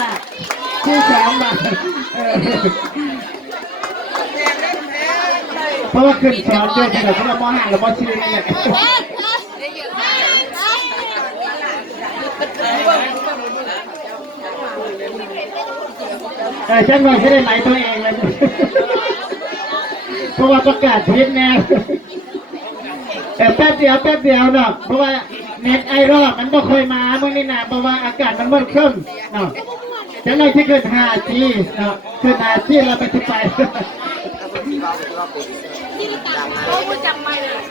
น่ะคู่สองมาเพราะว่าขึ้นสอนด้วยแต่เขาเรามห้าเรามสี่นี่แหละฉันว่าจะได้ไหลตัวเองเลยเพราะว่าประกาศพิษแน่แต่แป๊บเดียวเนาะเพราะว่าเน็ตไอรอมันก็ค่อยมาเมื่อนี้นะเพราะว่าอากาศมันมืดครึ้มเนาะจะเลยที่เกิด5Gเนาะเกิด5Gเราไปที่ไปจำไม่เลย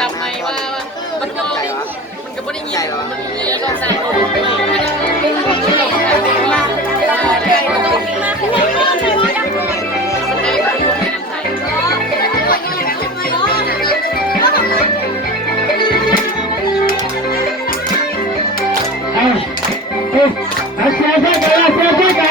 จำไม่ว่ามันก็ไม่ได้ยินมันเลยลองสั่งเสียใจกั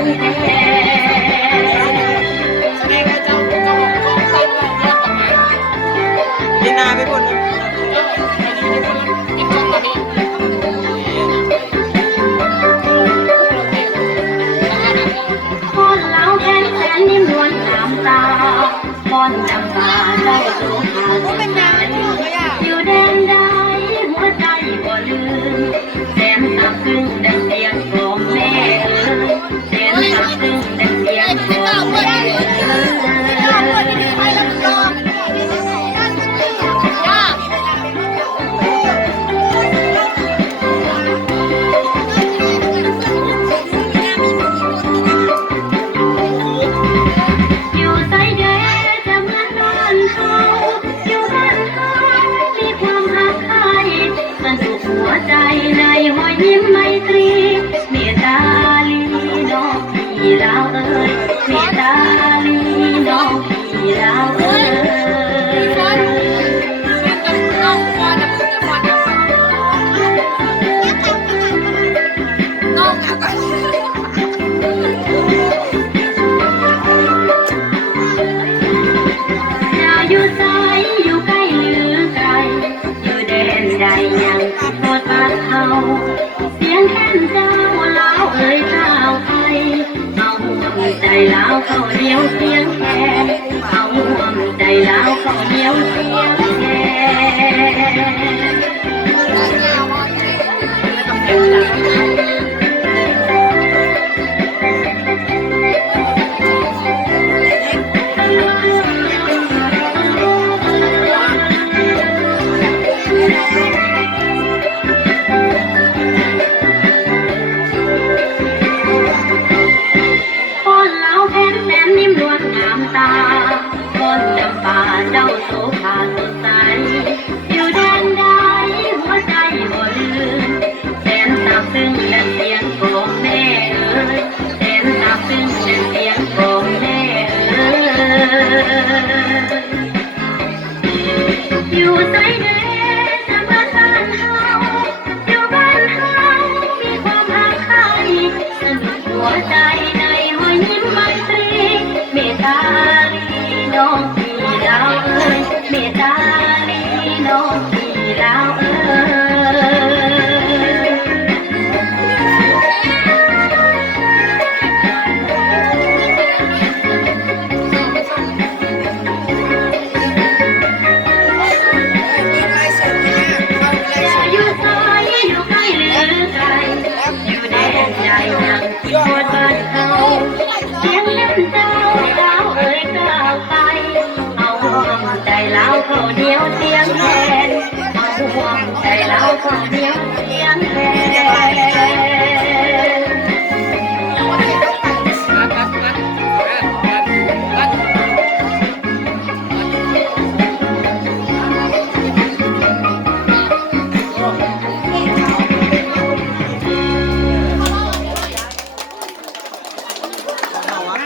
นลีนาไปบนคนเล่าแทนแสนนิ่มนวลน้ำตาคนจำปาเล่าสู่หาอยู่แดนใดหัวใจบ่ลืมแสนสับซึ้งดังเสียงของแม่แสนสับซึ้งดังเสียงของแม่ยิ้มไมตรีเมตตาลีน้องพี่ลาวเอ้ยเมตตาลีน้องพี่ลาวเอ้ยจะอยู่ไสอยู่ใกล้หรือไกลอยู่แดนใดยังโปรดปากเขาเสียงแค้นเจ้าลาวเอ่ยเจ้าไทยเอาห่วงใจลาวเขาเดียวเสียงแคนเอาห่วงใจลาวเขาเดียวเสียงแคนคนจำปาเจ้าโสภาสดใสอยู่แดนใดหัวใจบ่ลืมแสนซาบซึ้งดังเสียงของแม่เอ๋ยแสนซาบซึ้งดังเสียงของแม่เอ๋ยอยู่ไสเด้จะมาบ้านเฮาอยู่บ้านเฮามีความรักใครสนุกหัวใจในห้อยยิ้มไมตรีเมตตาน้องพี่ลาวเอ้ยเมตตาลีน้องพี่ลาวเอ้อยู่ไสอยู่ใกล้หรือไกลอยู่แดนใดยังคิดฮอดบ้านเขาเสียงเล่นเจ้าลาวเอ้ยก้าวไปเอาห่วงใจลาวเขาเดียวเสียงแคนเอาห่วงใจลาวเขาเดียวเสียงแคน วะ